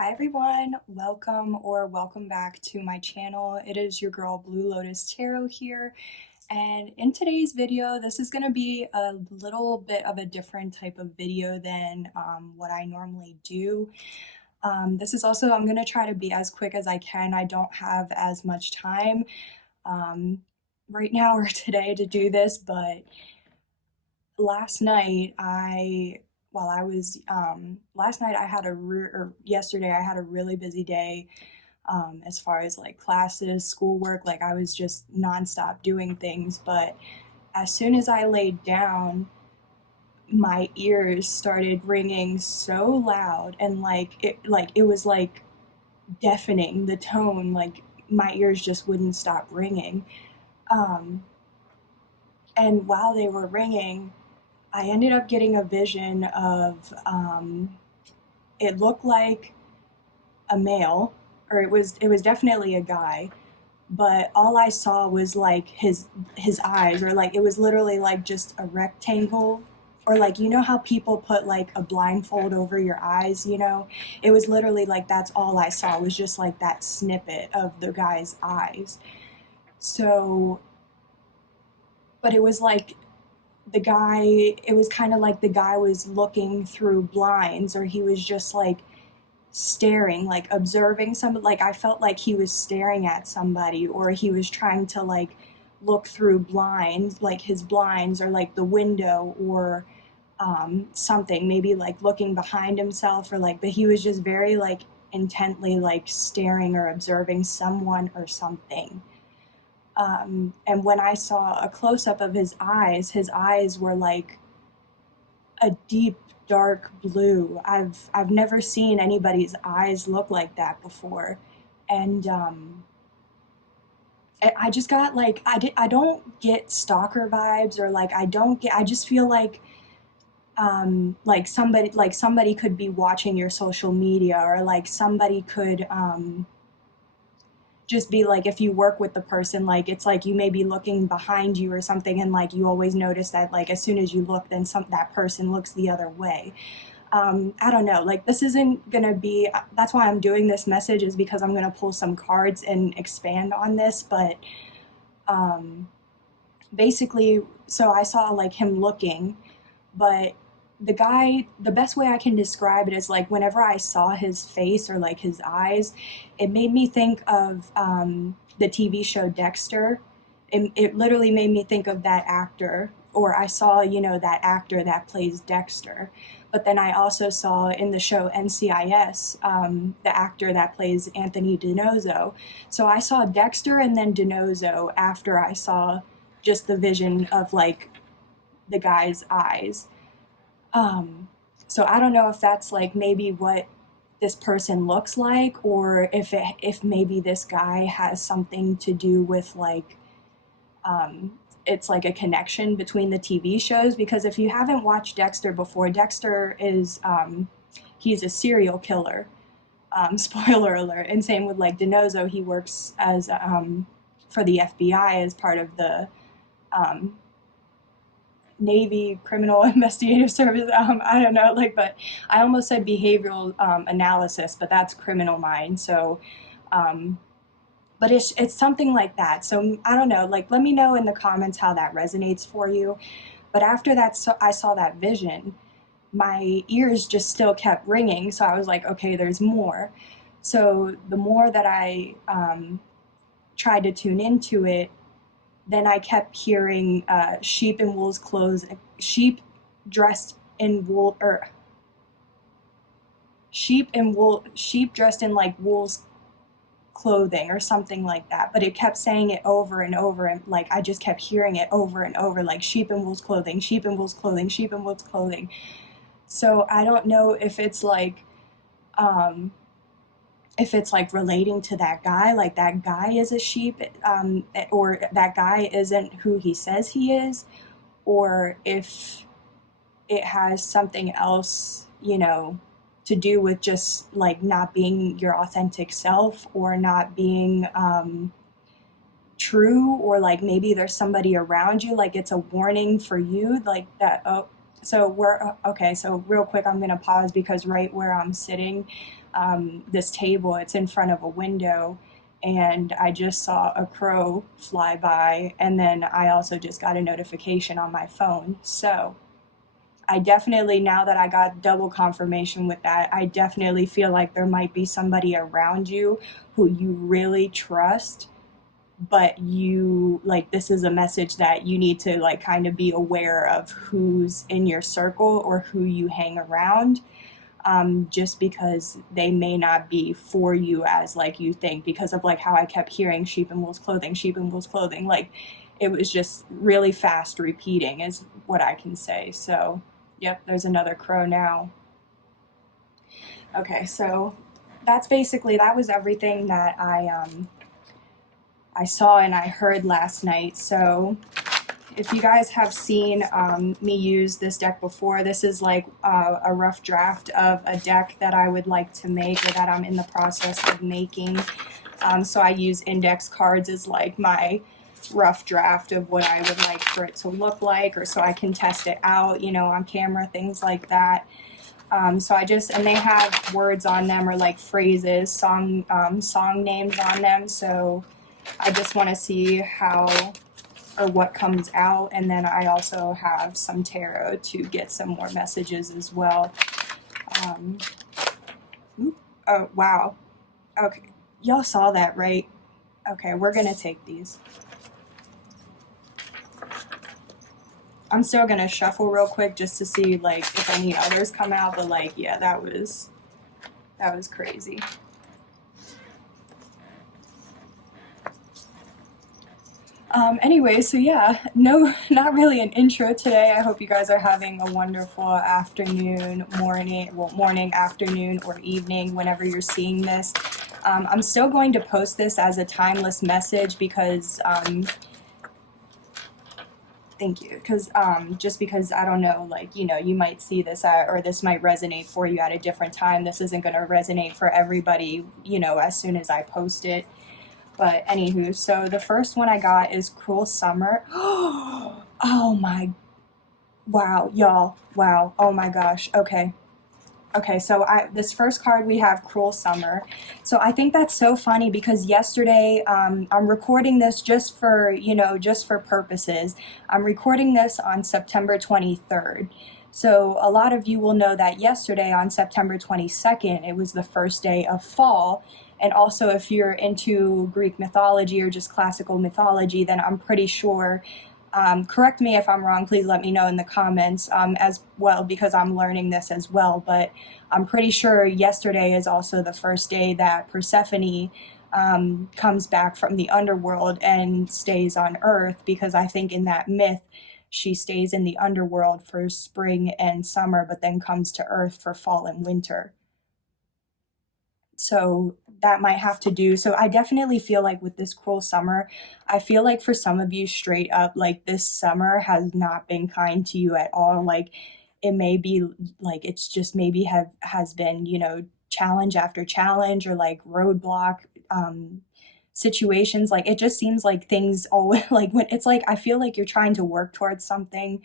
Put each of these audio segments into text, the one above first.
Hi everyone, welcome back to my channel. It is your girl Blue Lotus Tarot here, and in today's video this is going to be a little bit of a different type of video than what I normally do. This is also, I'm going to try to be as quick as I can. I don't have as much time right now or today to do this, but last night yesterday I had a really busy day, as far as like classes, schoolwork. Like I was just nonstop doing things. But as soon as I laid down, my ears started ringing so loud, and it was like deafening. The tone, like my ears just wouldn't stop ringing. And while they were ringing, I ended up getting a vision of, it looked like a male, or it was definitely a guy, but all I saw was like his eyes, or like it was literally like just a rectangle, or like, you know how people put like a blindfold over your eyes, it was literally like that's all I saw, was just like that snippet of the guy's eyes. So, but it was like it was kind of like the guy was looking through blinds, or he was just like staring, like observing somebody. Like I felt like he was staring at somebody, or he was trying to like look through blinds, like his blinds, or like the window, or something, maybe like looking behind himself, or like, but he was just very like intently like staring or observing someone or something. And when I saw a close-up of his eyes were like a deep dark blue. I've never seen anybody's eyes look like that before. And I just got like, I don't get stalker vibes, or like I just feel like somebody could be watching your social media, or like somebody could just be like, if you work with the person, like it's like you may be looking behind you or something, and like you always notice that like as soon as you look, then that person looks the other way. I don't know, like this isn't gonna be, that's why I'm doing this message, is because I'm gonna pull some cards and expand on this. But basically, so I saw like him looking, but the best way I can describe it is like whenever I saw his face, or like his eyes, it made me think of the TV show Dexter. It literally made me think of that actor, or I saw, that actor that plays Dexter. But then I also saw in the show NCIS, the actor that plays Anthony DiNozzo. So I saw Dexter and then DiNozzo after I saw just the vision of like the guy's eyes. So I don't know if that's like maybe what this person looks like, or if maybe this guy has something to do with like, it's like a connection between the TV shows. Because if you haven't watched Dexter before, Dexter is, he's a serial killer. Spoiler alert. And same with like DiNozzo, he works as, for the FBI as part of the, Navy Criminal Investigative Service. I don't know, like, but I almost said behavioral analysis, but that's criminal mind. So, but it's something like that. So I don't know, like, let me know in the comments how that resonates for you. But after that, so I saw that vision, my ears just still kept ringing. So I was like, okay, there's more. So the more that I tried to tune into it, then I kept hearing sheep in wool's clothes, sheep dressed in wool, or sheep dressed in like wool's clothing, or something like that. But it kept saying it over and over, and like I just kept hearing it over and over, like sheep in wool's clothing, sheep in wool's clothing, sheep in wool's clothing. So I don't know um, if it's like relating to that guy, like that guy is a sheep, or that guy isn't who he says he is, or if it has something else, to do with just like not being your authentic self, or not being true, or like maybe there's somebody around you, like it's a warning for you, like that. Oh, So we're okay. So real quick, I'm gonna pause because right where I'm sitting, this table, it's in front of a window, and I just saw a crow fly by, and then I also just got a notification on my phone. So I definitely, now that I got double confirmation with that, I definitely feel like there might be somebody around you who you really trust, but you like this is a message that you need to like kind of be aware of who's in your circle or who you hang around, just because they may not be for you as like you think, because of like how I kept hearing sheep in wolf's clothing, sheep in wolf's clothing. Like it was just really fast repeating is what I can say. So yep, there's another crow now. Okay, so that's basically, that was everything that I saw and I heard last night. So if you guys have seen me use this deck before, this is like a rough draft of a deck that I would like to make or that I'm in the process of making. So I use index cards as like my rough draft of what I would like for it to look like, or so I can test it out, you know, on camera, things like that. So I just, and they have words on them or like phrases, song names on them. So I just want to see how or what comes out, and then I also have some tarot to get some more messages as well. Um, oh wow, okay, y'all saw that, right? Okay, we're gonna take these. I'm still gonna shuffle real quick just to see like if any others come out, but like yeah, that was crazy. Anyway, so yeah, no, not really an intro today. I hope you guys are having a wonderful afternoon, morning, well, morning, afternoon, or evening, whenever you're seeing this. I'm still going to post this as a timeless message because, thank you, because just because I don't know, like, you know, you might see this or this might resonate for you at a different time. This isn't going to resonate for everybody, you know, as soon as I post it. But anywho, so the first one I got is Cruel Summer. Oh my, wow, y'all, wow, oh my gosh, okay. Okay, so this first card we have Cruel Summer. So I think that's so funny because yesterday, I'm recording this just for, you know, just for purposes. I'm recording this on September 23rd. So a lot of you will know that yesterday on September 22nd, it was the first day of fall. And also if you're into Greek mythology or just classical mythology, then I'm pretty sure, correct me if I'm wrong, please let me know in the comments, as well, because I'm learning this as well. But I'm pretty sure yesterday is also the first day that Persephone comes back from the underworld and stays on Earth, because I think in that myth, she stays in the underworld for spring and summer, but then comes to Earth for fall and winter. So that might have to do. So I definitely feel like with this Cruel Summer, I feel like for some of you, straight up, like this summer has not been kind to you at all. Like it may be like it's just maybe have has been, you know, challenge after challenge or like roadblock situations. Like it just seems like things always like when it's like I feel like you're trying to work towards something,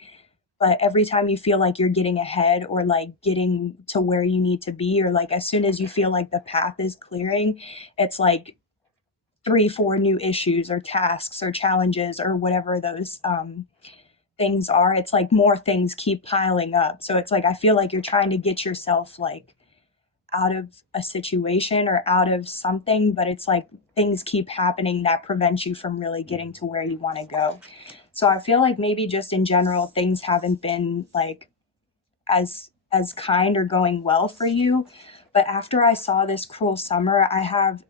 but every time you feel like you're getting ahead or like getting to where you need to be, or like as soon as you feel like the path is clearing, it's like three, four new issues or tasks or challenges or whatever those things are. It's like more things keep piling up. So it's like I feel like you're trying to get yourself like out of a situation or out of something, but it's like things keep happening that prevent you from really getting to where you want to go. So I feel like maybe just in general things haven't been like as kind or going well for you. But after I saw this Cruel Summer, I have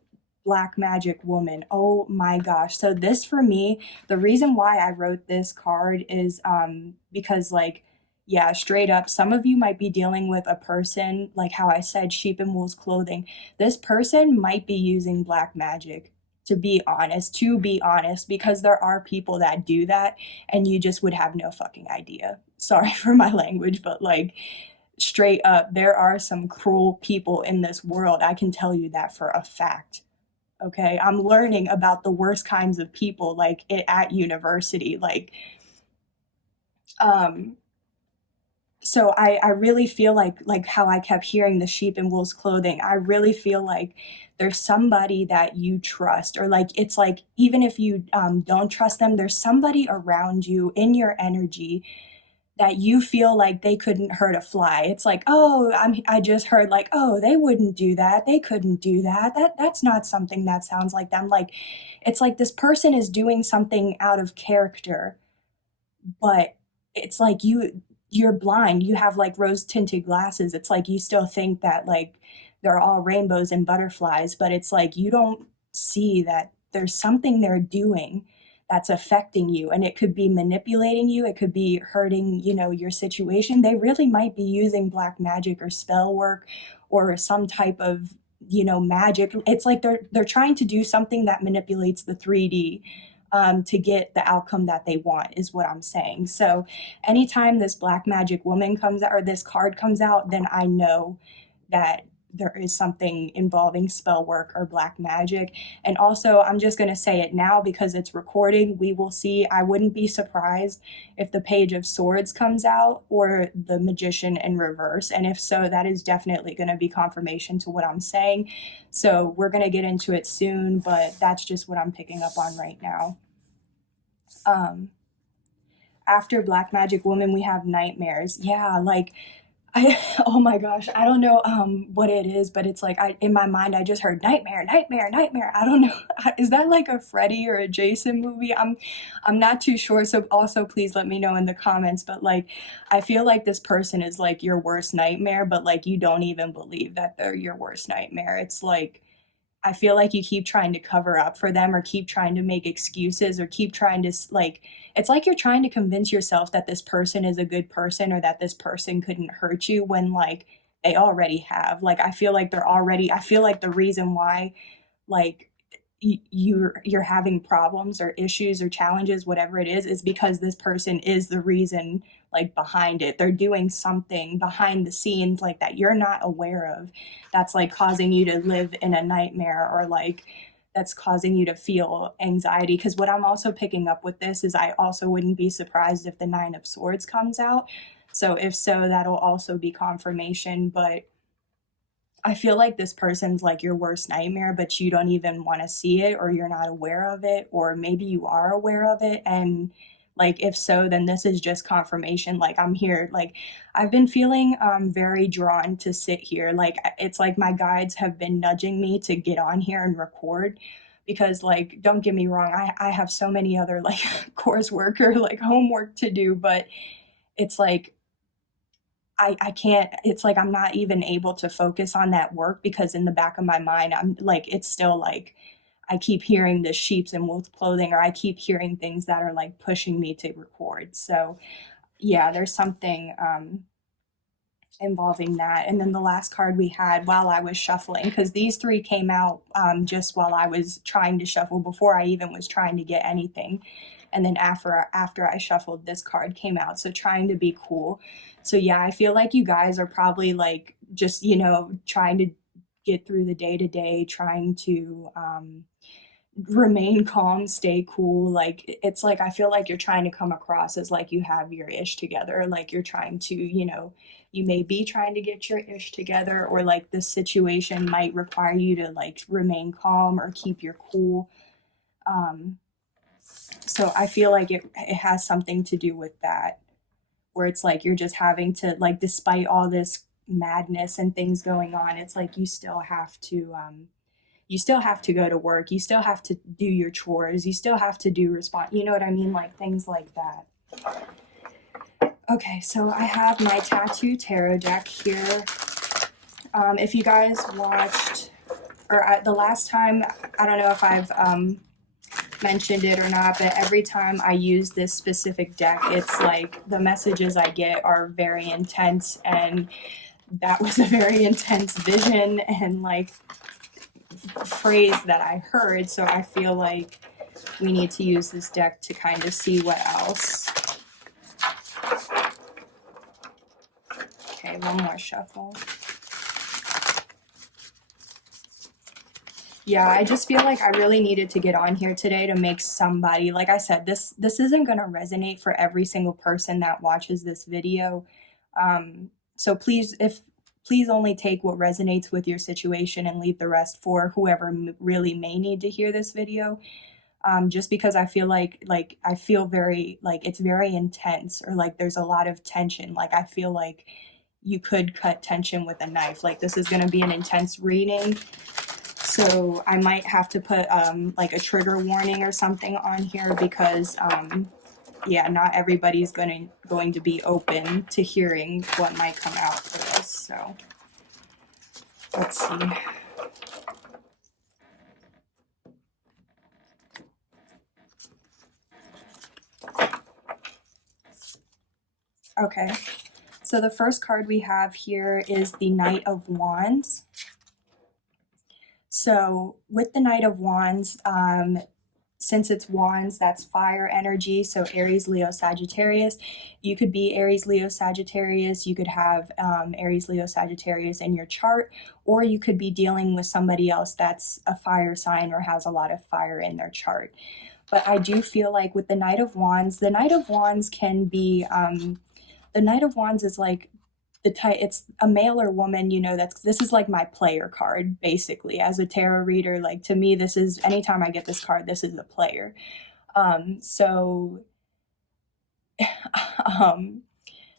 Black Magic Woman. Oh my gosh. So this for me, the reason why I wrote this card is because like yeah, straight up, some of you might be dealing with a person, like how I said, sheep in wolf's clothing. This person might be using black magic, to be honest, because there are people that do that and you just would have no fucking idea. Sorry for my language, but like straight up, there are some cruel people in this world. I can tell you that for a fact. Okay, I'm learning about the worst kinds of people like at university. Like, um, So I really feel like how I kept hearing the sheep in wolf's clothing. I really feel like there's somebody that you trust, or like it's like even if you don't trust them, there's somebody around you in your energy that you feel like they couldn't hurt a fly. It's like, oh, I just heard like, oh, they wouldn't do that. They couldn't do that. That's not something that sounds like them. Like, it's like this person is doing something out of character, but it's like you're blind. You have like rose tinted glasses. It's like you still think that like they're all rainbows and butterflies, but it's like you don't see that there's something they're doing that's affecting you, and it could be manipulating you, it could be hurting, your situation. They really might be using black magic or spell work or some type of magic. It's like they're trying to do something that manipulates the 3D, to get the outcome that they want, is what I'm saying. So anytime this black magic woman comes out or this card comes out, then I know that there is something involving spell work or black magic. And also, I'm just going to say it now because it's recording. We will see. I wouldn't be surprised if the Page of Swords comes out or the Magician in reverse. And if so, that is definitely going to be confirmation to what I'm saying. So we're going to get into it soon, but that's just what I'm picking up on right now. After Black Magic Woman, we have Nightmares. Yeah, like oh my gosh, I don't know what it is, but it's like in my mind I just heard nightmare, nightmare, nightmare. I don't know. Is that like a Freddy or a Jason movie? I'm not too sure. So also please let me know in the comments, but like I feel like this person is like your worst nightmare, but like you don't even believe that they're your worst nightmare. It's like I feel like you keep trying to cover up for them or keep trying to make excuses or keep trying to like, it's like you're trying to convince yourself that this person is a good person or that this person couldn't hurt you when like they already have. Like I feel like the reason why like you're having problems or issues or challenges, whatever it is because this person is the reason like behind it. They're doing something behind the scenes like that you're not aware of, that's like causing you to live in a nightmare, or like that's causing you to feel anxiety. Because what I'm also picking up with this is I also wouldn't be surprised if the Nine of Swords comes out. So if so, that'll also be confirmation. But I feel like this person's like your worst nightmare, but you don't even want to see it, or you're not aware of it, or maybe you are aware of it. And like, if so, then this is just confirmation. Like, I'm here. Like, I've been feeling very drawn to sit here. Like, it's like my guides have been nudging me to get on here and record because, like, don't get me wrong, I have so many other like coursework or like homework to do, but it's like I can't, it's like I'm not even able to focus on that work because in the back of my mind, I'm like, it's still like, I keep hearing the sheep's and wolf's clothing, or I keep hearing things that are like pushing me to record. So yeah, there's something involving that. And then the last card we had while I was shuffling, because these three came out just while I was trying to shuffle before I even was trying to get anything. And then after I shuffled, this card came out. So trying to be cool. So yeah, I feel like you guys are probably like just, trying to get through the day to day, trying to remain calm, stay cool. Like it's like I feel like you're trying to come across as like you have your ish together, like you're trying to, you may be trying to get your ish together, or like this situation might require you to like remain calm or keep your cool. So I feel like it has something to do with that, where it's like you're just having to, like, despite all this madness and things going on, it's like you still have to go to work, you still have to do your chores, you still have to do respond, you know what I mean, like things like that. Okay, so I have my tattoo tarot deck here. If you guys watched, or the last time, I don't know if I've mentioned it or not, but every time I use this specific deck, it's like the messages I get are very intense, and that was a very intense vision and like phrase that I heard. So I feel like we need to use this deck to kind of see what else. Okay, one more shuffle. Yeah, I just feel like I really needed to get on here today to make somebody, like I said, this isn't going to resonate for every single person that watches this video. So please only take what resonates with your situation and leave the rest for whoever really may need to hear this video. Just because I feel like I feel very like it's very intense, or like there's a lot of tension. Like I feel like you could cut tension with a knife. Like this is going to be an intense reading. So I might have to put like a trigger warning or something on here because yeah, not everybody's going to be open to hearing what might come out for this. So let's see. Okay, so the first card we have here is the Knight of Wands. So with the Knight of Wands, since it's wands, that's fire energy, so Aries, Leo, Sagittarius. You could be Aries, Leo, Sagittarius. You could have Aries, Leo, Sagittarius in your chart, or you could be dealing with somebody else that's a fire sign or has a lot of fire in their chart. But I do feel like with the Knight of Wands can be, the Knight of Wands is like it's a male or woman, you know, this is like my player card, basically, as a tarot reader. Like to me, this is, anytime I get this card, this is the player. So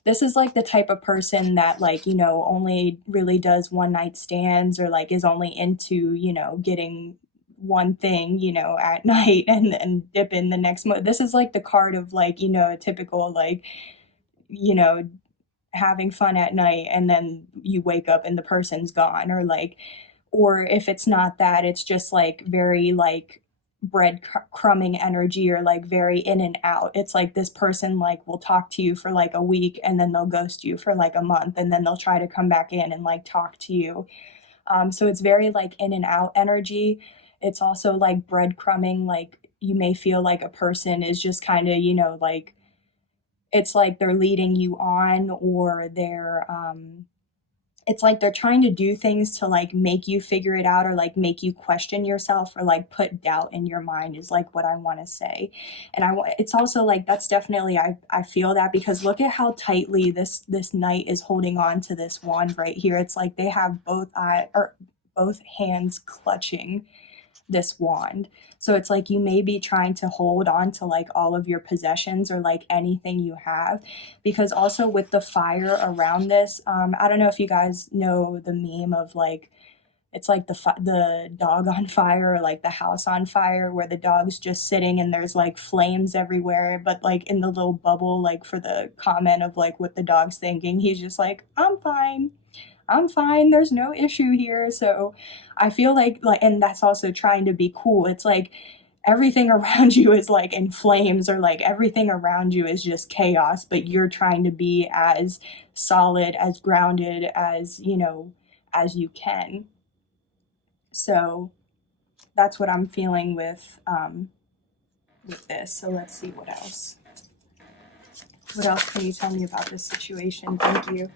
this is like the type of person that, like, you know, only really does one night stands, or like is only into, you know, getting one thing, you know, at night and dip in the next month. This is like the card of, like, you know, a typical, like, you know, having fun at night and then you wake up and the person's gone, or like, or if it's not that, it's just like very like breadcrumbing energy, or like very in and out. It's like this person like will talk to you for like a week and then they'll ghost you for like a month and then they'll try to come back in and like talk to you. So it's very like in and out energy. It's also like breadcrumbing, like you may feel like a person is just kind of, you know, like it's like they're leading you on, or they're it's like they're trying to do things to like make you figure it out, or like make you question yourself, or like put doubt in your mind, is like what I want to say. And it's also like, that's definitely, I feel that, because look at how tightly this knight is holding on to this wand right here. It's like they have both hands clutching this wand. So it's like you may be trying to hold on to like all of your possessions, or like anything you have, because also with the fire around this, I don't know if you guys know the meme of like, it's like the dog on fire, or like the house on fire, where the dog's just sitting and there's like flames everywhere, but like in the little bubble, like for the comment of like what the dog's thinking, he's just like, I'm fine, there's no issue here. So I feel like, and that's also trying to be cool. It's like everything around you is like in flames, or like everything around you is just chaos, but you're trying to be as solid, as grounded as, you know, as you can. So that's what I'm feeling with this. So let's see what else. What else can you tell me about this situation? Thank you.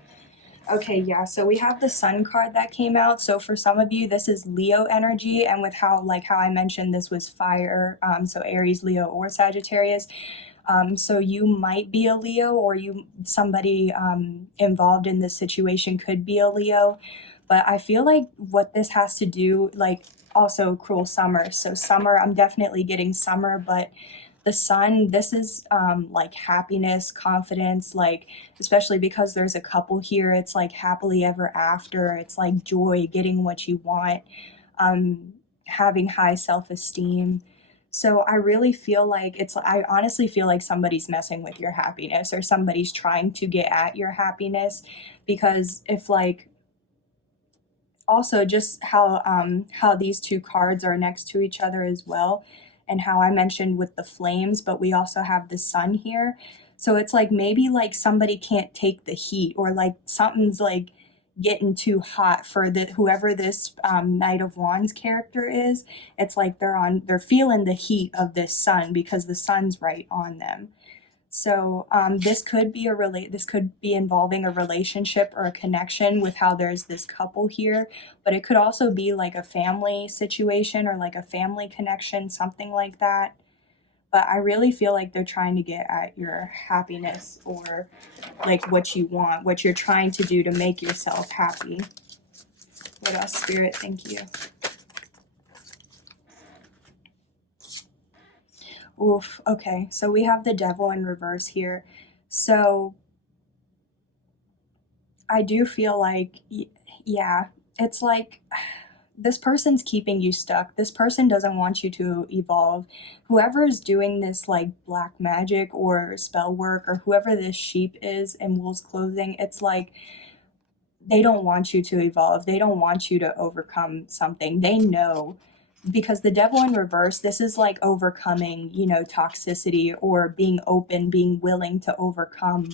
Okay, yeah, so we have the Sun card that came out. So for some of you, this is Leo energy, and with how I mentioned, this was fire, so Aries, Leo, or Sagittarius. So you might be a Leo, or somebody involved in this situation could be a Leo. But I feel like what this has to do, like, also cruel summer. So summer, I'm definitely getting summer, but the Sun, this is like happiness, confidence, like, especially because there's a couple here, it's like happily ever after. It's like joy, getting what you want, having high self-esteem. So I really feel like I honestly feel like somebody's messing with your happiness, or somebody's trying to get at your happiness, because if like, also just how these two cards are next to each other as well, and how I mentioned with the flames, but we also have the Sun here. So it's like maybe like somebody can't take the heat, or like something's like getting too hot for whoever this Knight of Wands character is. It's like they're feeling the heat of this Sun, because the Sun's right on them. So this could be involving a relationship or a connection, with how there's this couple here, but it could also be like a family situation, or like a family connection, something like that. but I really feel like they're trying to get at your happiness, or like what you want, what you're trying to do to make yourself happy. What else, Spirit? Thank you. Oof. Okay, so we have the Devil in reverse here. So I do feel like, yeah, it's like this person's keeping you stuck. This person doesn't want you to evolve. Whoever is doing this like black magic or spell work, or whoever this sheep is in wolf's clothing, it's like they don't want you to evolve. They don't want you to overcome something. They know, because the Devil in reverse, this is like overcoming, toxicity, or being open, being willing to overcome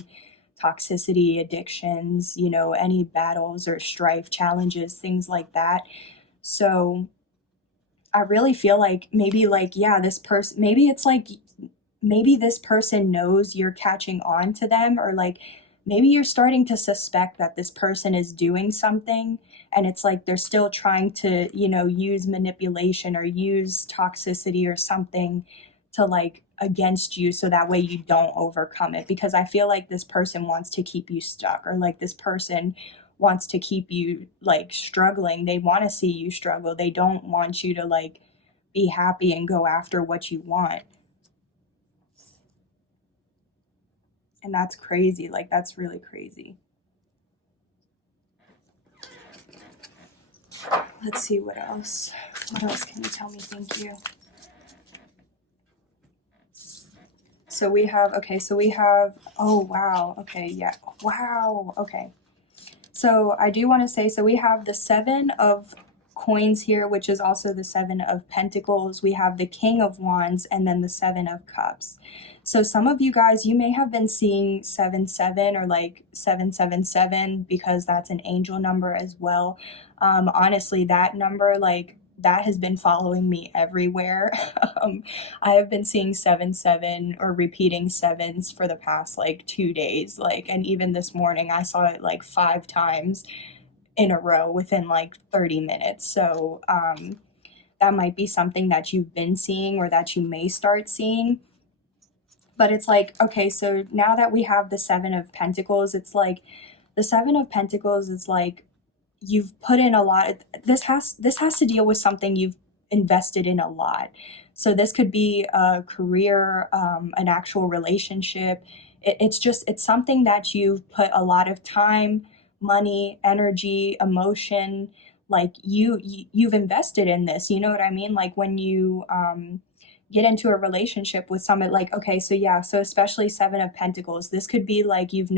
toxicity, addictions, any battles or strife, challenges, things like that. So I really feel like maybe, like, yeah, this person, maybe it's like, maybe this person knows you're catching on to them, or like maybe you're starting to suspect that this person is doing something, and it's like they're still trying to, use manipulation or use toxicity or something to like against you, so that way you don't overcome it. Because I feel like this person wants to keep you stuck, or like this person wants to keep you like struggling. They want to see you struggle. They don't want you to like be happy and go after what you want. And that's crazy. Like, that's really crazy. Let's see what else. What else can you tell me? Thank you. So we have, oh, wow. Okay, yeah. Wow. Okay. So I do want to say, so we have the 7 of coins here, which is also the 7 of pentacles. We have the King of Wands, and then the 7 of cups. So some of you guys, you may have been seeing 77 or like 777, because that's an angel number as well. Honestly, that number, like, that has been following me everywhere. I have been seeing 7 or repeating sevens for the past like 2 days. Like, and even this morning I saw it like 5 times in a row within like 30 minutes. So that might be something that you've been seeing, or that you may start seeing. But it's like, okay, so now that we have the 7 of Pentacles, it's like the 7 of Pentacles is like, you've put in a lot. This has to deal with something you've invested in a lot. So this could be a career, an actual relationship. It's something that you've put a lot of time, money, energy, emotion, like you've invested in this. You know what I mean? Like when you get into a relationship with someone, like, okay, so yeah, so especially 7 of Pentacles, this could be like you've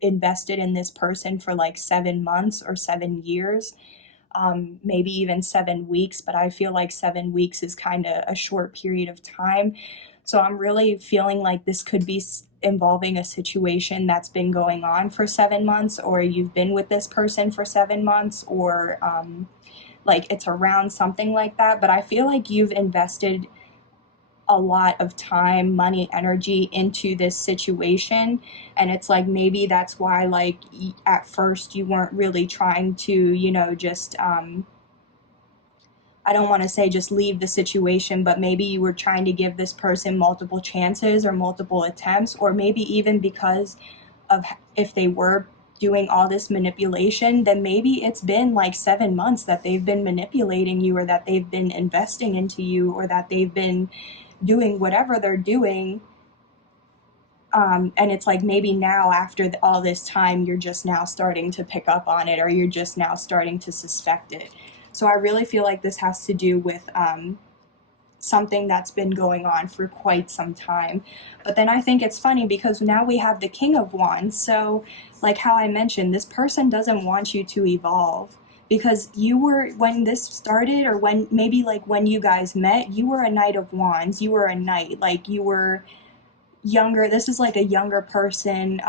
invested in this person for like 7 months or 7 years, maybe even 7 weeks, but I feel like 7 weeks is kind of a short period of time. So I'm really feeling like this could be involving a situation that's been going on for 7 months, or you've been with this person for 7 months, or like it's around something like that. But I feel like you've invested a lot of time, money, energy into this situation, and it's like maybe that's why, like, at first you weren't really trying to, just I don't want to say just leave the situation, but maybe you were trying to give this person multiple chances or multiple attempts, or maybe even because of if they were doing all this manipulation, then maybe it's been like 7 months that they've been manipulating you, or that they've been investing into you, or that they've been doing whatever they're doing. And it's like maybe now, after all this time, you're just now starting to pick up on it, or you're just now starting to suspect it. So I really feel like this has to do with something that's been going on for quite some time. But then I think it's funny, because now we have the King of Wands. So like how I mentioned, this person doesn't want you to evolve, because you were, when this started, or when maybe like when you guys met, you were a Knight of Wands. You were a knight, like you were younger. This is like a younger person.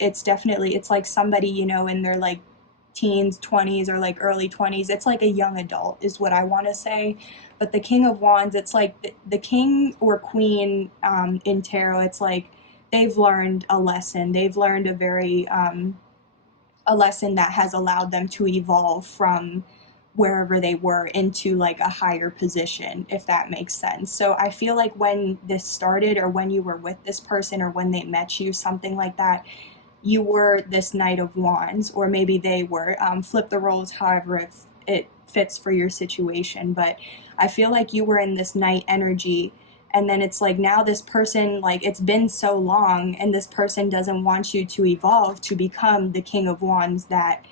It's definitely, it's like somebody, in their like teens, 20s, or like early 20s. It's like a young adult is what I want to say. But the King of Wands, it's like the king or queen in tarot, it's like they've learned a lesson. They've learned a lesson that has allowed them to evolve from wherever they were into like a higher position, if that makes sense. So I feel like when this started, or when you were with this person, or when they met you, something like that, you were this Knight of Wands, or maybe they were. Flip the roles however if it fits for your situation. But I feel like you were in this Knight energy, and then it's like now this person, like it's been so long, and this person doesn't want you to evolve to become the King of Wands that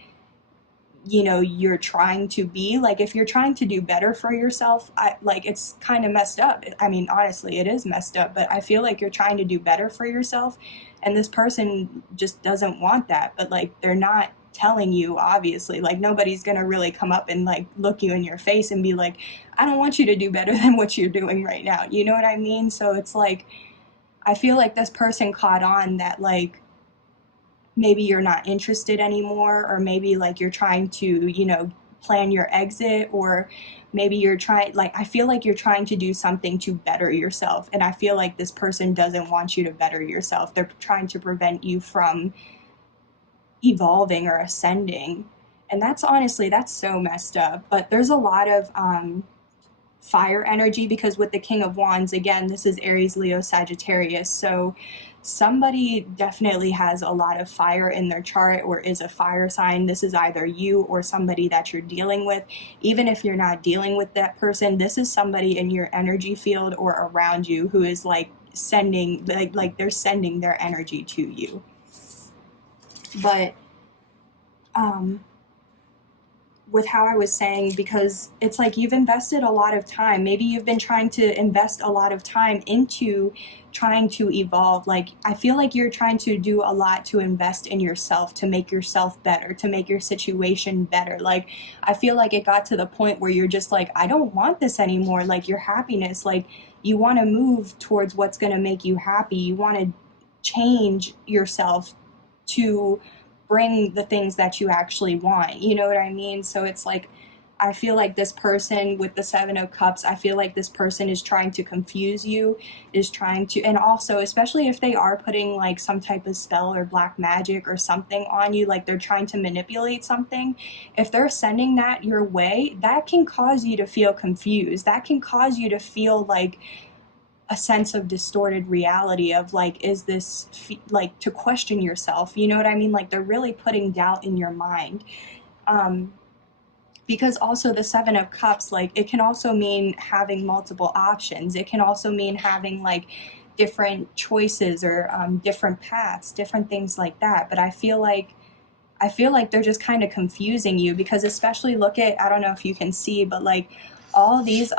you're trying to be. Like if you're trying to do better for yourself, it's kind of messed up. I mean, honestly, it is messed up, but I feel like you're trying to do better for yourself, and this person just doesn't want that. But like they're not telling you, obviously. Like nobody's gonna really come up and like look you in your face and be like, I don't want you to do better than what you're doing right now, you know what I mean? So it's like I feel like this person caught on that like maybe you're not interested anymore, or maybe like you're trying to, plan your exit, or maybe you're trying, like, I feel like you're trying to do something to better yourself. And I feel like this person doesn't want you to better yourself. They're trying to prevent you from evolving or ascending. And that's honestly, that's so messed up. But there's a lot of, fire energy, because with the King of Wands, again, this is Aries, Leo, Sagittarius. So somebody definitely has a lot of fire in their chart, or is a fire sign. This is either you or somebody that you're dealing with. Even if you're not dealing with that person, this is somebody in your energy field or around you who is like sending, like they're sending their energy to you. But with how I was saying, because it's like you've invested a lot of time. Maybe you've been trying to invest a lot of time into trying to evolve. Like I feel like you're trying to do a lot to invest in yourself, to make yourself better, to make your situation better. Like I feel like it got to the point where you're just like, I don't want this anymore. Like your happiness, like you want to move towards what's going to make you happy. You want to change yourself to bring the things that you actually want. You know what I mean? So it's like, I feel like this person with the Seven of Cups, I feel like this person is trying to confuse you, is trying to, and also, especially if they are putting like some type of spell or black magic or something on you, like they're trying to manipulate something, if they're sending that your way, that can cause you to feel confused. That can cause you to feel like a sense of distorted reality of like, is this like, to question yourself, you know what I mean? Like they're really putting doubt in your mind. Because also the Seven of Cups, like it can also mean having multiple options. It can also mean having like different choices, or different paths, different things like that. But I feel like they're just kind of confusing you, because especially look at, I don't know if you can see, but like all these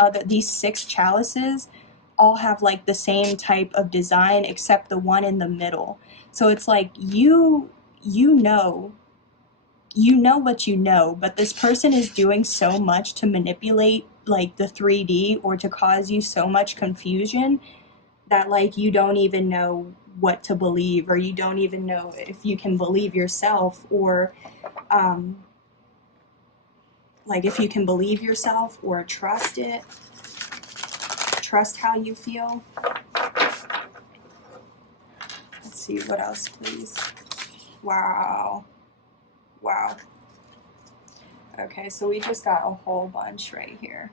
6 chalices all have like the same type of design except the one in the middle. So it's like you know what you know, but this person is doing so much to manipulate like the 3D, or to cause you so much confusion that like you don't even know what to believe, or you don't even know if you can believe yourself, or like if you can believe yourself or trust it, trust how you feel. Let's see, what else, please? Wow. Okay, so we just got a whole bunch right here.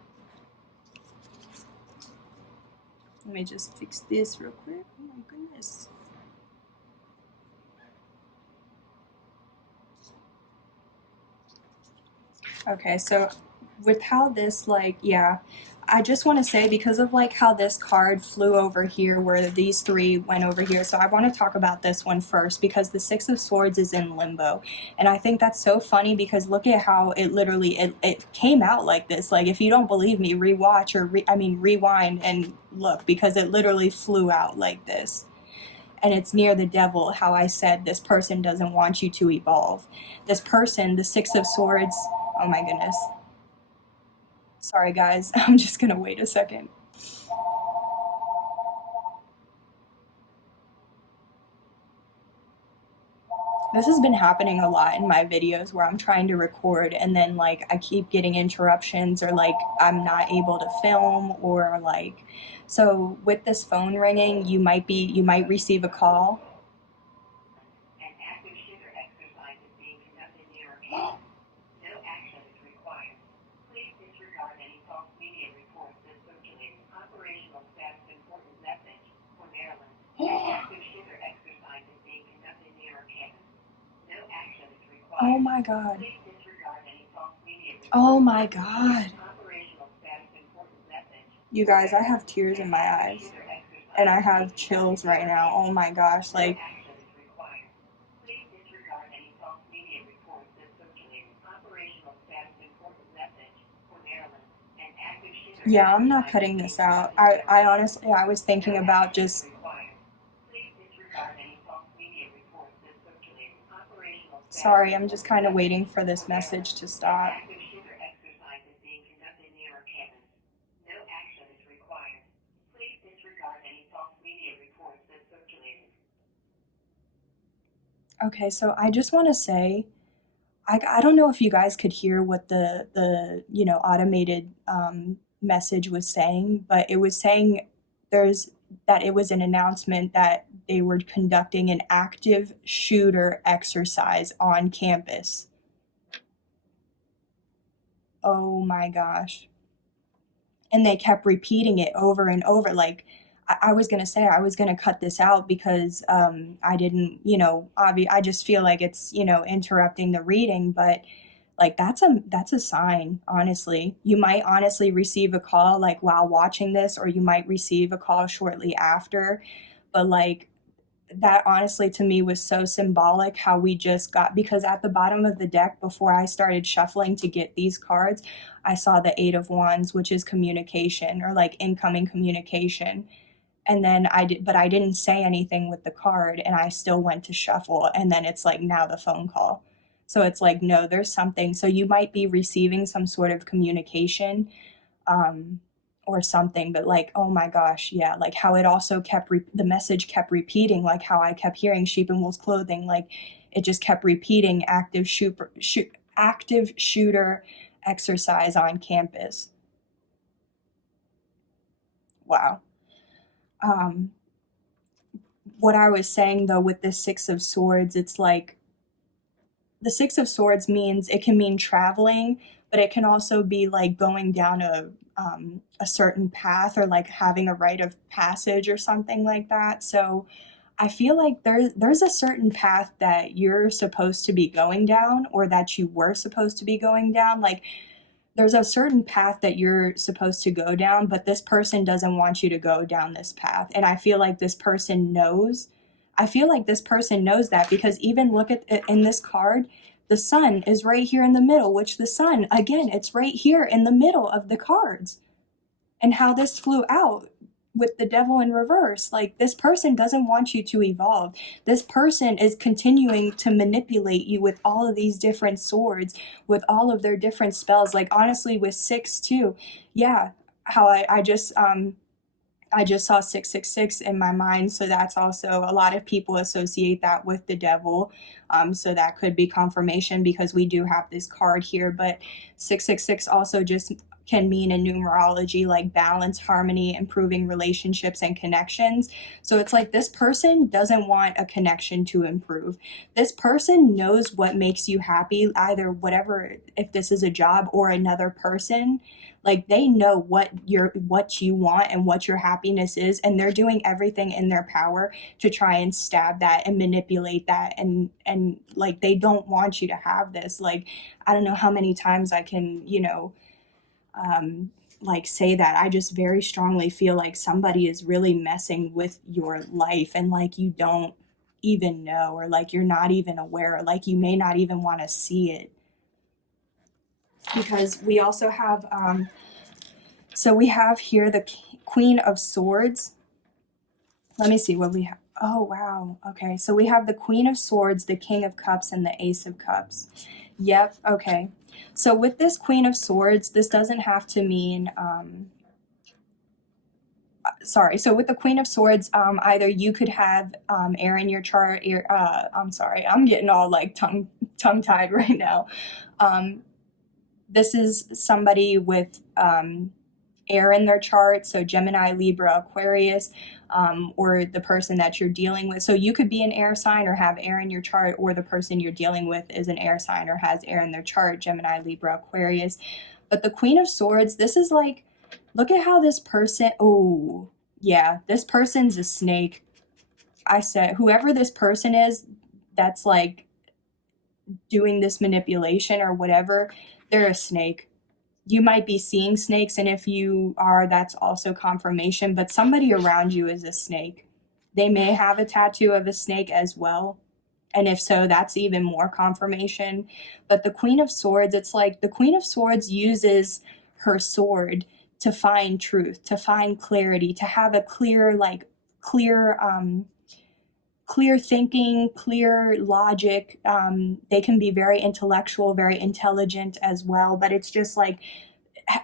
Let me just fix this real quick. Oh my goodness. Okay, so with how this, like, yeah, I just want to say, because of like how this card flew over here, where these 3 went over here, so I want to talk about this one first, because the 6 of Swords is in limbo. And I think that's so funny, because look at how it literally, it came out like this. Like if you don't believe me, rewatch, or rewind and look, because it literally flew out like this. And it's near the Devil, how I said this person doesn't want you to evolve. This person, the 6 of Swords, oh my goodness. Sorry guys, I'm just gonna wait a second. This has been happening a lot in my videos, where I'm trying to record and then like I keep getting interruptions, or like I'm not able to film, or like, so with this phone ringing, you might receive a call. An active sugar exercise is being conducted near a no action is required. Oh my God. Oh my God. You guys, I have tears in my eyes. And I have chills right now. Oh my gosh. Like, yeah, I'm not cutting this out. I honestly, I was thinking about just. Sorry, I'm just kind of waiting for this message to stop. Okay, so I just want to say, I don't know if you guys could hear what the automated message was saying, but it was saying there's that it was an announcement that they were conducting an active shooter exercise on campus. Oh my gosh. And they kept repeating it over and over. Like, I was gonna say I was gonna cut this out because I didn't, I just feel like it's interrupting the reading, but like that's a sign. Honestly, you might honestly receive a call like while watching this, or you might receive a call shortly after, but like that honestly to me was so symbolic how we just got, because at the bottom of the deck before I started shuffling to get these cards, I saw the Eight of Wands, which is communication or like incoming communication. And then I didn't say anything with the card and I still went to shuffle, and then it's like now the phone call. So it's like, no, there's something. So you might be receiving some sort of communication, um, or something, but like, oh my gosh, yeah, like how it also the message kept repeating, like how I kept hearing sheep in wolf's clothing, like it just kept repeating active shooter exercise on campus. Wow. Um, what I was saying though with the Six of Swords, it's like the Six of Swords means it can mean traveling, but it can also be like going down a certain path or like having a rite of passage or something like that. So I feel like there's a certain path that you're supposed to be going down, or that you were supposed to be going down. Like there's a certain path that you're supposed to go down, but this person doesn't want you to go down this path. And I feel like this person knows. I feel like this person knows that, because even look at it in this card, the sun is right here in the middle, which the sun, again, it's right here in the middle of the cards. And how this flew out with the devil in reverse. Like this person doesn't want you to evolve. This person is continuing to manipulate you with all of these different swords, with all of their different spells. Like honestly, with six too, yeah. How I just saw 666 in my mind, so that's also a lot of people associate that with the devil. So that could be confirmation because we do have this card here, but 666 also just can mean in numerology like balance, harmony, improving relationships and connections. So it's like this person doesn't want a connection to improve. This person knows what makes you happy, either whatever, if this is a job or another person, like they know what you want and what your happiness is, and they're doing everything in their power to try and stab that and manipulate that, and like they don't want you to have this. Like I don't know how many times I can, like say that. I just very strongly feel like somebody is really messing with your life, and like you don't even know, or like you're not even aware, or like you may not even want to see it. Because we also have so we have here the Queen of Swords. Let me see what we have. Oh, wow. Okay, so we have the Queen of Swords, the King of Cups, and the Ace of Cups. Yep, okay. So with this Queen of Swords, this doesn't have to mean, sorry. So with the Queen of Swords, either you could have air in your chart. I'm sorry, I'm getting all like tongue tied right now. This is somebody with air in their chart, so Gemini, Libra, Aquarius, or the person that you're dealing with. So you could be an air sign or have air in your chart, or the person you're dealing with is an air sign or has air in their chart, Gemini, Libra, Aquarius. But the Queen of Swords, this is like, look at how this person, oh, yeah, this person's a snake. I said, whoever this person is, that's like, doing this manipulation or whatever, they're a snake. You might be seeing snakes, and if you are, that's also confirmation, but somebody around you is a snake. They may have a tattoo of a snake as well, and if so, that's even more confirmation. But the Queen of Swords, it's like the Queen of Swords uses her sword to find truth, to find clarity, to have a clear clear thinking, clear logic. They can be very intellectual, very intelligent as well, but it's just like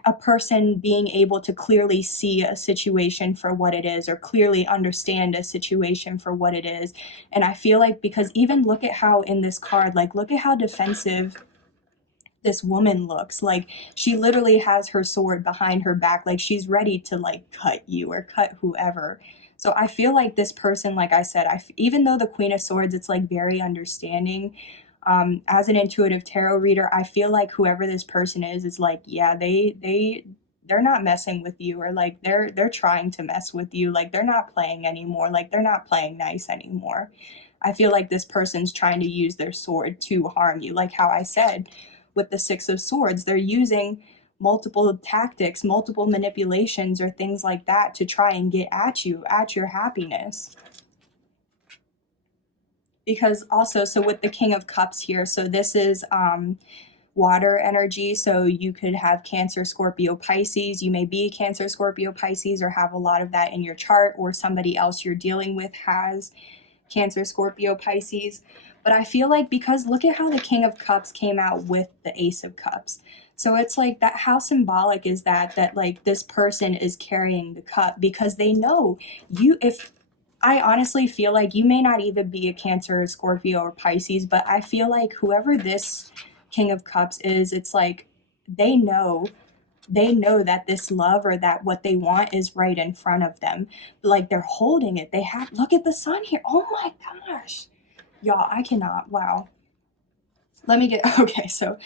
a person being able to clearly see a situation for what it is, or clearly understand a situation for what it is. And I feel like, because even look at how in this card, like look at how defensive this woman looks. Like she literally has her sword behind her back, like she's ready to like cut you or cut whoever. So I feel like this person, like I said, even though the Queen of Swords, it's like very understanding. As an intuitive tarot reader, I feel like whoever this person is like, yeah, they're not messing with you, or like they're trying to mess with you. Like they're not playing anymore. Like they're not playing nice anymore. I feel like this person's trying to use their sword to harm you. Like how I said with the Six of Swords, they're using multiple tactics, multiple manipulations, or things like that to try and get at you, at your happiness. Because also, so with the King of Cups here, so this is water energy, so you could have Cancer, Scorpio, Pisces. You may be Cancer, Scorpio, Pisces, or have a lot of that in your chart, or somebody else you're dealing with has Cancer, Scorpio, Pisces. But I feel like, because look at how the King of Cups came out with the Ace of Cups. So it's like that, how symbolic is that like this person is carrying the cup, because they know you. If I honestly feel like you may not even be a Cancer, Scorpio, or Pisces, but I feel like whoever this King of Cups is, it's like they know that this love, or that what they want, is right in front of them. Like they're holding it. They have, look at the sun here. Oh my gosh. Y'all, I cannot. Wow. Let me get, okay, so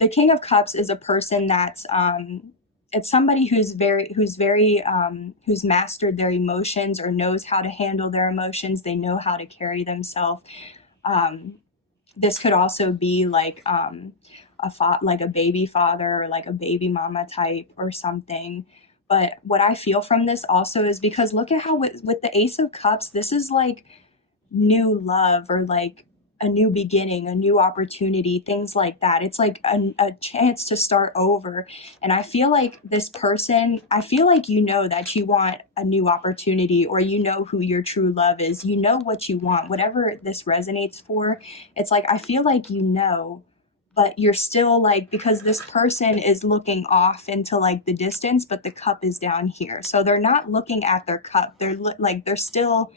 the King of Cups is a person that's it's somebody who's mastered their emotions, or knows how to handle their emotions. They know how to carry themselves. This could also be like like a baby father, or like a baby mama type or something. But what I feel from this also is, because look at how with the Ace of Cups, this is like new love, or like a new beginning, a new opportunity, things like that. It's like a chance to start over. And I feel like this person, I feel like you know that you want a new opportunity, or you know who your true love is. You know what you want, whatever this resonates for. It's like, I feel like you know, but you're still like, because this person is looking off into like the distance, but the cup is down here. So they're not looking at their cup. They're like, they're still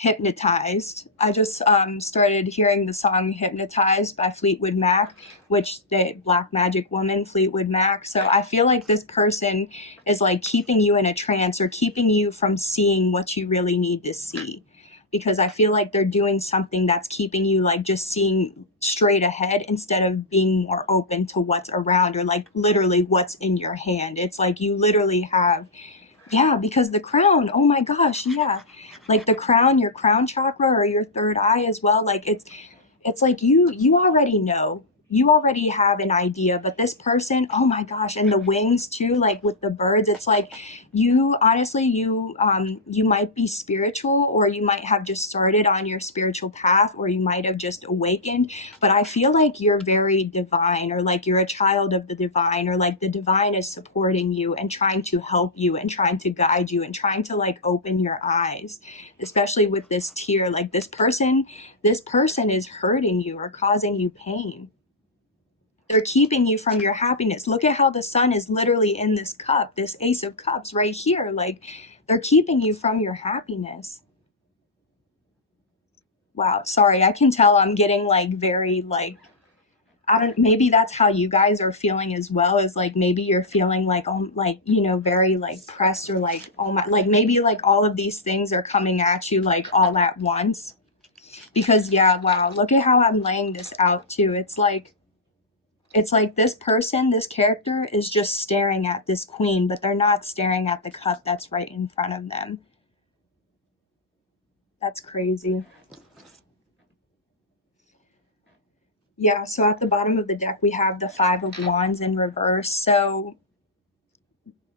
hypnotized. I just started hearing the song Hypnotized by Fleetwood Mac, which the Black Magic Woman, Fleetwood Mac. So I feel like this person is like keeping you in a trance, or keeping you from seeing what you really need to see. Because I feel like they're doing something that's keeping you like just seeing straight ahead, instead of being more open to what's around, or like literally what's in your hand. It's like you literally have, yeah, because the crown, oh my gosh, yeah. Like the crown, your crown chakra, or your third eye as well. Like it's like you already know. You already have an idea, but this person, oh my gosh, and the wings too, like with the birds, it's like you honestly, you might be spiritual, or you might have just started on your spiritual path, or you might have just awakened, but I feel like you're very divine, or like you're a child of the divine, or like the divine is supporting you and trying to help you and trying to guide you and trying to like open your eyes, especially with this tear. Like this person is hurting you or causing you pain. They're keeping you from your happiness. Look at how the sun is literally in this cup, this Ace of Cups right here. Like they're keeping you from your happiness. Wow, sorry, I can tell I'm getting like very like, I don't, maybe that's how you guys are feeling as well, is like maybe you're feeling like, oh, like, you know, very like pressed, or like, oh my, like maybe like all of these things are coming at you like all at once. Because yeah, wow, look at how I'm laying this out too. It's like this person, this character is just staring at this queen, but they're not staring at the cup that's right in front of them. That's crazy. Yeah, so at the bottom of the deck, we have the Five of Wands in reverse. So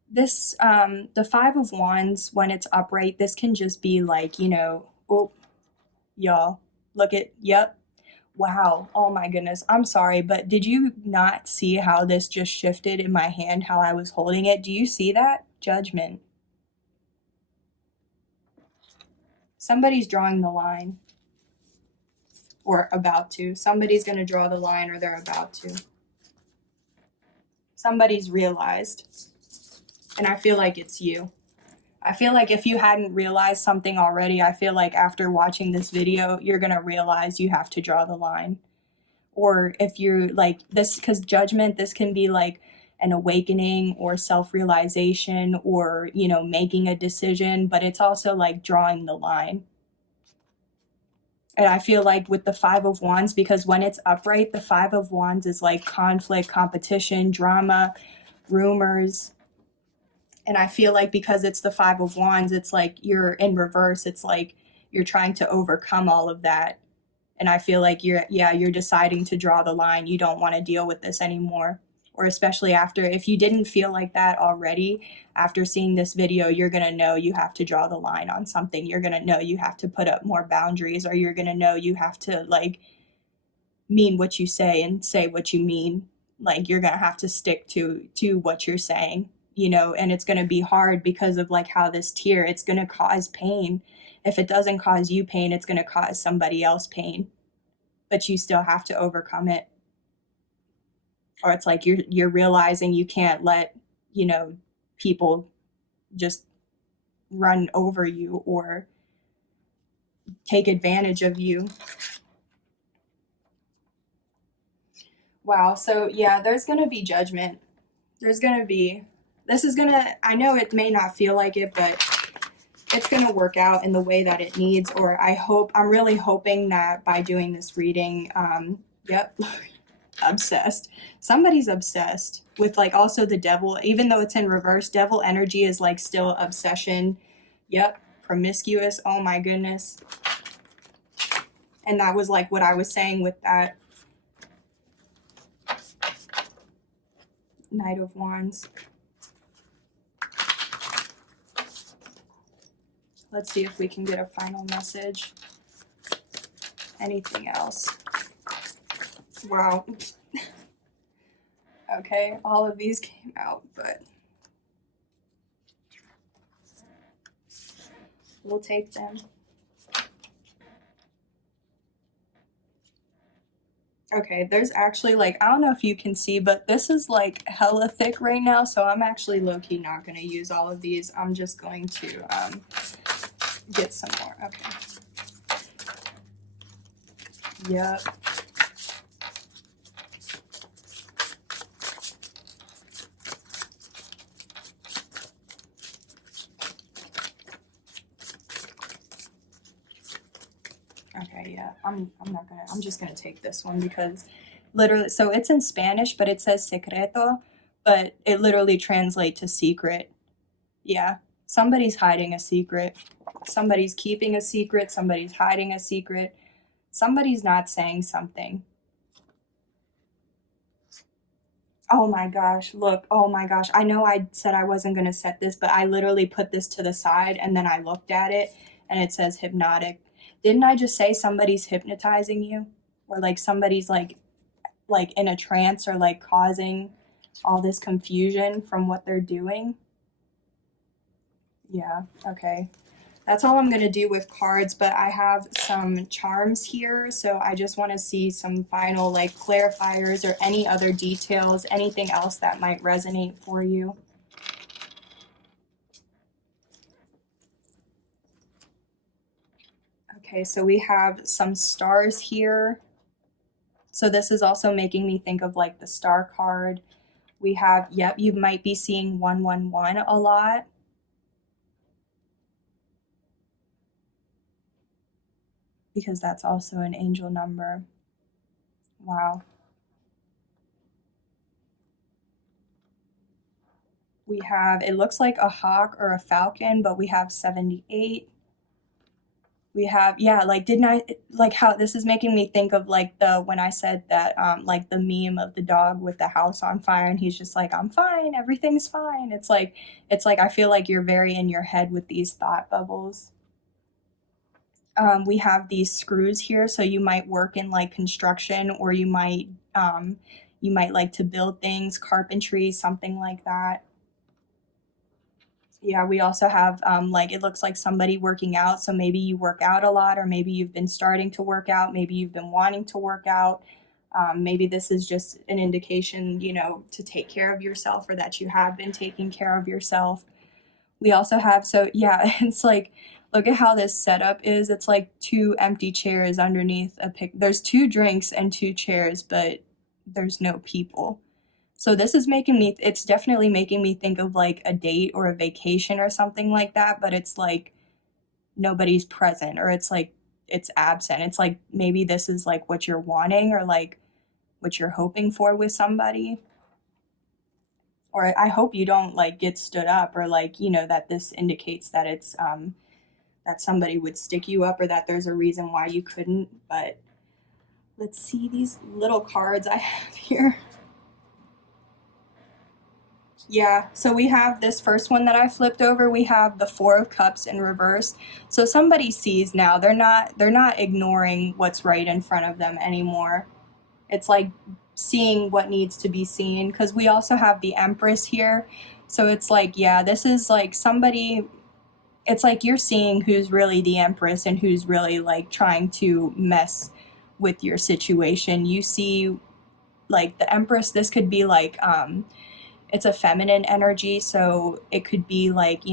this, the Five of Wands, when it's upright, this can just be like, you know, oh, y'all, look at, yep. Wow. Oh my goodness. I'm sorry, but did you not see how this just shifted in my hand, how I was holding it? Do you see that? Judgment. Somebody's drawing the line, or about to. Somebody's going to draw the line, or they're about to. Somebody's realized. And I feel like it's you. I feel like if you hadn't realized something already, I feel like after watching this video, you're going to realize you have to draw the line. Or if you're like this, because judgment, this can be like an awakening or self-realization or, you know, making a decision, but it's also like drawing the line. And I feel like with the Five of Wands, because when it's upright, the Five of Wands is like conflict, competition, drama, rumors. And I feel like because it's the Five of Wands, it's like you're in reverse. It's like you're trying to overcome all of that. And I feel like you're deciding to draw the line. You don't want to deal with this anymore. Or especially after, if you didn't feel like that already, after seeing this video, you're going to know you have to draw the line on something. You're going to know you have to put up more boundaries, or you're going to know you have to like mean what you say and say what you mean. Like you're going to have to stick to what you're saying, you know, and it's going to be hard because of like how this tier, it's going to cause pain. If it doesn't cause you pain, it's going to cause somebody else pain, but you still have to overcome it. Or it's like you're realizing you can't let, you know, people just run over you or take advantage of you. Wow. So yeah, there's going to be judgment. There's going to be, this is going to, I know it may not feel like it, but it's going to work out in the way that it needs. Or I'm really hoping that by doing this reading, yep, obsessed. Somebody's obsessed with like also the devil, even though it's in reverse, devil energy is like still obsession. Yep, promiscuous. Oh my goodness. And that was like what I was saying with that Knight of Wands. Let's see if we can get a final message. Anything else? Wow. Okay, all of these came out, but we'll take them. Okay, there's actually like, I don't know if you can see, but this is like hella thick right now, so I'm actually low-key not going to use all of these. I'm just going to get some more. Okay. Yep. Okay, yeah. I'm just gonna take this one because literally, so it's in Spanish, but it says secreto, but it literally translates to secret. Yeah. Somebody's hiding a secret. Somebody's keeping a secret. Somebody's hiding a secret. Somebody's not saying something. Oh my gosh, look, oh my gosh. I know I said I wasn't gonna set this, but I literally put this to the side and then I looked at it and it says hypnotic. Didn't I just say somebody's hypnotizing you? Or like somebody's like in a trance or like causing all this confusion from what they're doing? Yeah, okay. That's all I'm going to do with cards, but I have some charms here, so I just want to see some final like clarifiers or any other details, anything else that might resonate for you. Okay, so we have some stars here. So this is also making me think of like the star card. We have, yep, you might be seeing 111 a lot. Because that's also an angel number. Wow. We have, it looks like a hawk or a falcon, but we have 78. We have, yeah, like, didn't I, like, how this is making me think of, like, when I said that, like, the meme of the dog with the house on fire, and he's just like, I'm fine, everything's fine. It's like, I feel like you're very in your head with these thought bubbles. We have these screws here, so you might work in, like, construction, or you might like to build things, carpentry, something like that. Yeah, we also have, like, it looks like somebody working out. So maybe you work out a lot, or maybe you've been starting to work out. Maybe you've been wanting to work out. Maybe this is just an indication, to take care of yourself, or that you have been taking care of yourself. We also have, so yeah, it's like, look at how this setup is. It's like two empty chairs underneath there's two drinks and two chairs, but there's no people. So this is it's definitely making me think of like a date or a vacation or something like that, but it's like nobody's present, or it's like it's absent. It's like maybe this is like what you're wanting, or like what you're hoping for with somebody. Or I hope you don't like get stood up, or like, that this indicates that it's that somebody would stick you up, or that there's a reason why you couldn't. But let's see these little cards I have here. Yeah, so we have this first one that I flipped over. We have the Four of Cups in reverse. So somebody sees now. They're not ignoring what's right in front of them anymore. It's like seeing what needs to be seen, because we also have the Empress here. So it's like, yeah, this is like somebody, it's like you're seeing who's really the Empress and who's really like trying to mess with your situation. You see, like, the Empress, this could be like, it's a feminine energy, so it could be like,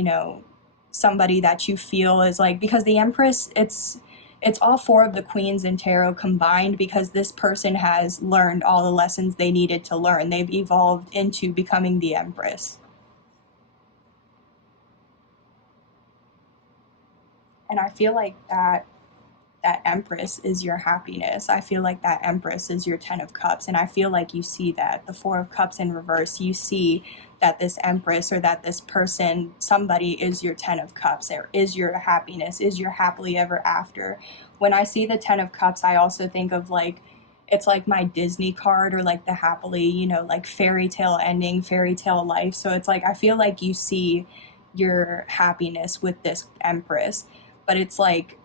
somebody that you feel is like, because the Empress, it's all four of the queens in tarot combined, because this person has learned all the lessons they needed to learn. They've evolved into becoming the Empress. And I feel like that Empress is your happiness. I feel like that Empress is your Ten of Cups. And I feel like you see that. The Four of Cups in reverse, you see that this Empress, or that this person, somebody, is your Ten of Cups, or is your happiness, is your happily ever after. When I see the Ten of Cups, I also think of like, it's like my Disney card, or like the happily, like fairy tale ending, fairy tale life. So it's like, I feel like you see your happiness with this Empress. But it's like,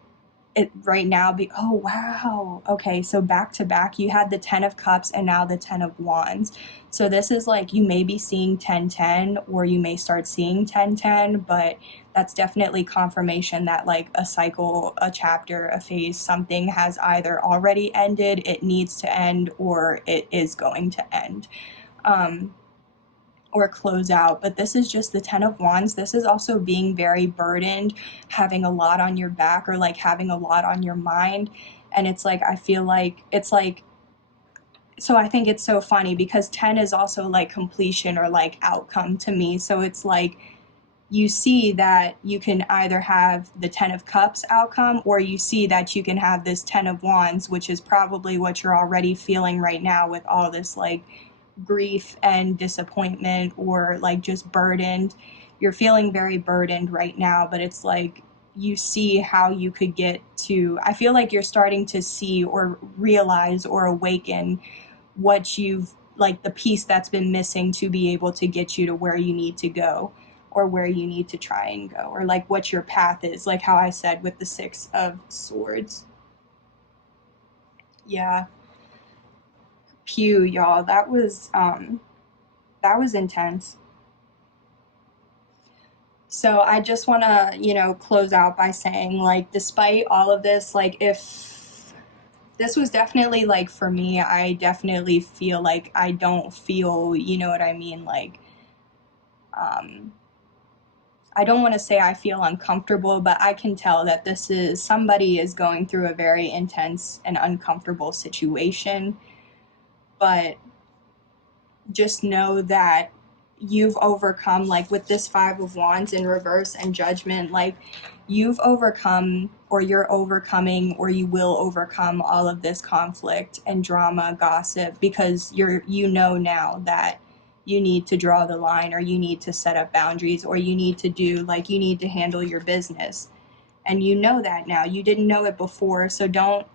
it right now oh wow, okay, so back to back you had the Ten of Cups and now the Ten of Wands. So this is like, you may be seeing 10-10, or you may start seeing 10-10, but that's definitely confirmation that like a cycle, a chapter, a phase, something has either already ended, it needs to end, or it is going to end, or close out. But this is just the Ten of Wands. This is also being very burdened, having a lot on your back, or like having a lot on your mind. And it's like, I feel like it's like, so I think it's so funny, because 10 is also like completion, or like outcome to me. So it's like, you see that you can either have the Ten of Cups outcome, or you see that you can have this Ten of Wands, which is probably what you're already feeling right now, with all this like grief and disappointment, or like just burdened. You're feeling very burdened right now, but it's like, you see how you could get to, I feel like you're starting to see, or realize, or awaken what you've, like, the piece that's been missing to be able to get you to where you need to go, or where you need to try and go, or like what your path is, like how I said with the Six of Swords. Yeah. Pew, y'all, that was intense. So I just want to, close out by saying, like, despite all of this, like, if this was definitely like, for me, I definitely feel like I don't feel, you know what I mean, like, um I don't want to say I feel uncomfortable, but I can tell that this is, somebody is going through a very intense and uncomfortable situation. But just know that you've overcome, like with this Five of Wands in reverse and Judgment, like you've overcome, or you're overcoming, or you will overcome all of this conflict and drama, gossip, because you know now that you need to draw the line, or you need to set up boundaries, or you need to do, like, you need to handle your business. and you know that now. You didn't know it before, so don't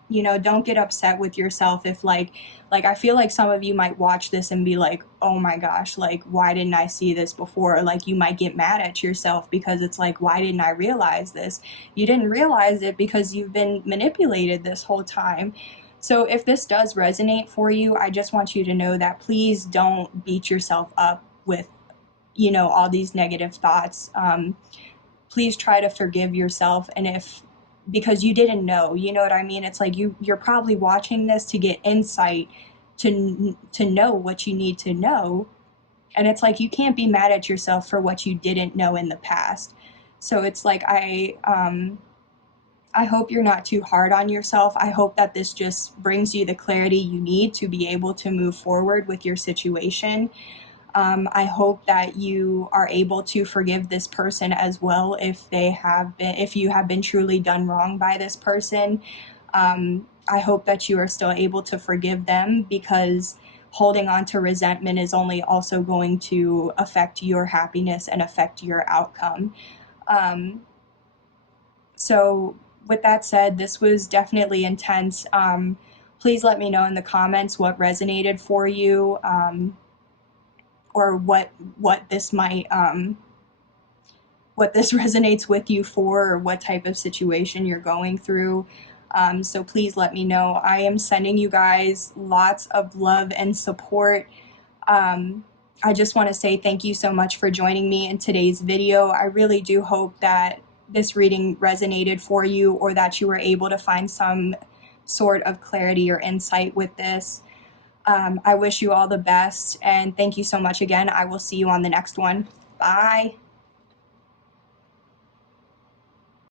get upset with yourself if like I feel like some of you might watch this and be like, oh my gosh, like why didn't I see this before? Like you might get mad at yourself because it's like, why didn't I realize this? You didn't realize it because you've been manipulated this whole time. So if this does resonate for you, I just want you to know that please don't beat yourself up with all these negative thoughts. Please try to forgive yourself, and because you didn't know, you know what I mean? It's like you're probably watching this to get insight, to know what you need to know, and it's like you can't be mad at yourself for what you didn't know in the past. So it's like I hope you're not too hard on yourself. I hope that this just brings you the clarity you need to be able to move forward with your situation. I hope that you are able to forgive this person as well if you have been truly done wrong by this person. I hope that you are still able to forgive them, because holding on to resentment is only also going to affect your happiness and affect your outcome. So with that said, this was definitely intense. Please let me know in the comments what resonated for you. Or what this might what this resonates with you for, or what type of situation you're going through. So please let me know. I am sending you guys lots of love and support. I just want to say thank you so much for joining me in today's video. I really do hope that this reading resonated for you, or that you were able to find some sort of clarity or insight with this. I wish you all the best, and thank you so much again. I will see you on the next one. Bye.